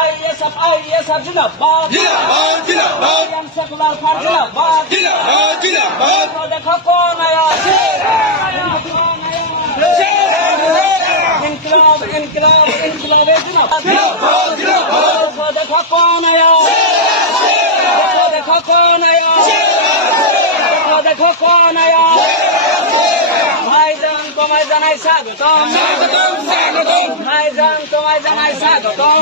I S F I S F जिंदाबाद जिंदाबाद जिंदाबाद हम सेकुलर फॉर जिंदाबाद जिंदाबाद जिंदाबाद तो देखो कौन आया इनकलाब इनकलाब इनकलाब जिंदाबाद जिंदाबाद तो देखो कौन आया तो देखो कौन आया तो देखो कौन आया भाई তোমায় জানাই স্বাগতম। মাই জান তোমায় জানাই স্বাগতম।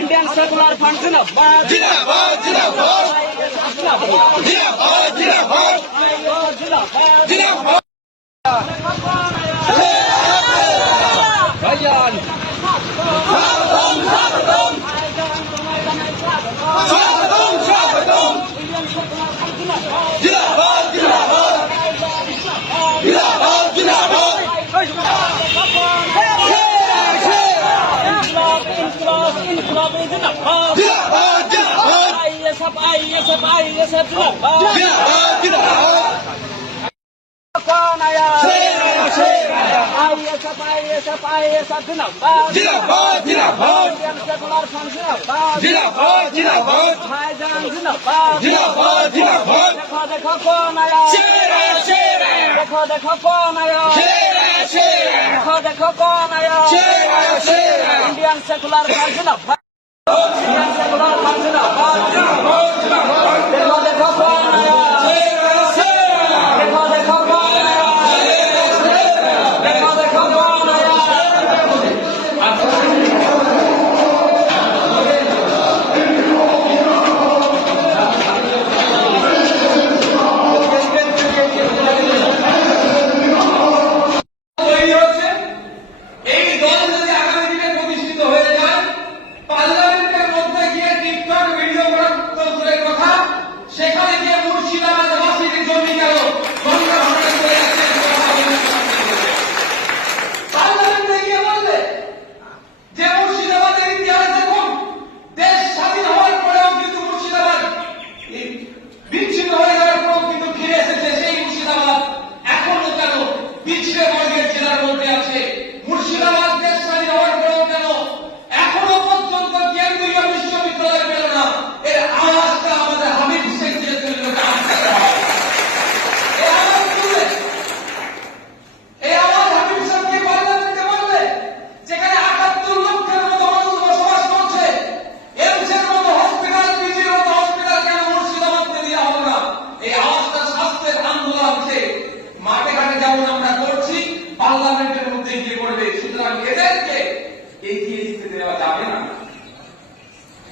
ইন্ডিয়ান সেকুলার ফান্ড জিন্দাবাদ। জিন্দাবাদ জিন্দাবাদ। জিন্দাবাদ জিন্দাবাদ। জিন্দাবাদ। ভাইজান। স্বাগতম স্বাগতম। দেখো দেখো কোন দেখো দেখো কোন Indian secular council Hocam, hocam, hocam.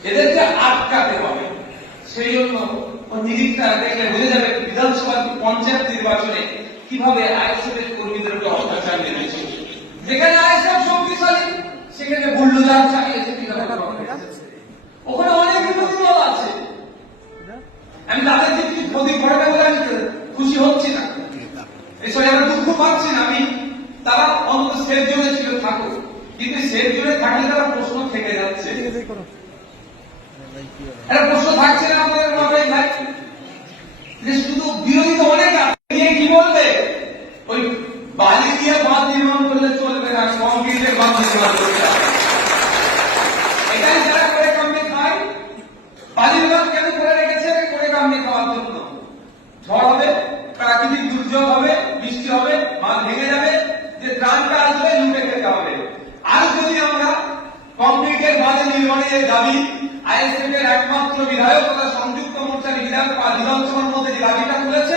এদেরকে আটকাতে হবে। সেই জন্য দিদিকটা দেখলে বুঝে যাবে বিধানসভা পঞ্চায়েত নির্বাচনে কীভাবে অত্যাচার নেমেছে। যেখানে আইএসএফ শক্তিশালী, সেখানে বুল্ডোজার চালিয়েছে ওখানে অনেক বিরোধী আছে। আমি তাদের যে ক্ষতি ঘটাবে বলে আমি খুশি হচ্ছি না। এসব আমরা দুঃখ পাচ্ছি না। আমি, তারা অন্তত সেফ জোনে ছিল থাকুক। কিন্তু সেফ জোনে থাকলে তারা প্রশ্ন থেকে যাচ্ছে। একটা প্রশ্ন থাকছে না আমাদের মাথায় ভাই যে শুধু বিরোধী তো অনেক নিয়ে কি বলবে? ওই বালি দিয়ে বাঁধ নির্মাণ করলে চলবে না, কংক্রিটের বাঁধ নির্মাণ করতে এটাই যারা করে কামড়ে খায়, বালির বাঁধ কেন করে রেখেছে? করে কামড়ে খাওয়ার জন্য। ঝড় হবে, প্রাকৃতিক দুর্যোগ হবে, বৃষ্টি হবে, বাঁধ ভেঙে যাবে, যে ত্রাণটা আসবে লুটে খেতে হবে। আর যদি আমরা কংক্রিটের বাঁধে নির্মাণের দাবি একমাত্র বিধায়ক তথা সংযুক্ত মোর্চার বিধানসভার মধ্যে যে দাবিটা তুলেছে,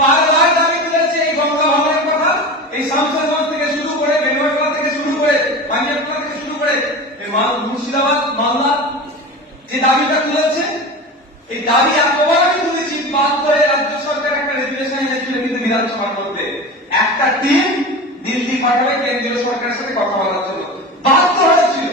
বারবার দাবি তুলেছে এই গঙ্গা ভবনের কথা। এই থেকে শুরু করে থেকে শুরু করে থেকে শুরু করে মুর্শিদাবাদ, মালদা যে দাবিটা তুলেছে, এই দাবি এতবার আমি তুলেছি, বাদ করে রাজ্য সরকার একটা রেজুলেশন এনেছিল কিন্তু বিধানসভার মধ্যে। একটা টিম দিল্লি পাঠাবে, কেন্দ্রীয় সরকারের সাথে কথা বলার জন্য বাধ্য হয়েছিল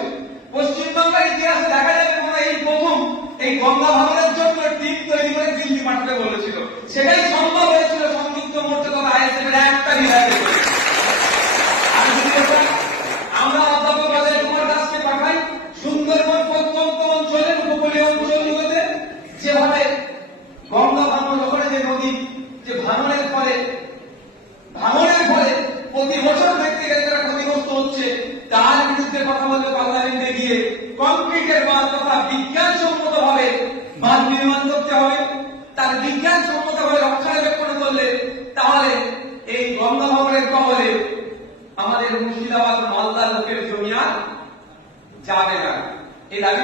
পশ্চিমবাংলার ইতিহাসে দেখা যাবে মনে হয় এই প্রথম এই গঙ্গা ভাঙনের জন্য টিম তৈরি করে দিল্লি পাঠাতে বলেছিল। সেটাই সম্ভব হয়েছিল সংযুক্ত মোর্চা তথা আইএসএফ এর একটা আমরা অধ্যাপক কুমার দাসকে পাঠাই, সুন্দরবন প্রত্যন্ত অঞ্চলের উপকূলীয় অঞ্চলগুলোতে, যেভাবে গঙ্গা ভাঙন যে নদী, যে ভাঙনের ফলে ভাঙনের ফলে প্রতি বছর ব্যক্তিগত ক্ষতিগ্রস্ত হচ্ছে, তার কংক্রিটের বাঁধ তথা বিজ্ঞান আমাদের মুর্শিদাবাদ মালদার লোকের জমিয়া যাবে না। এই দাবি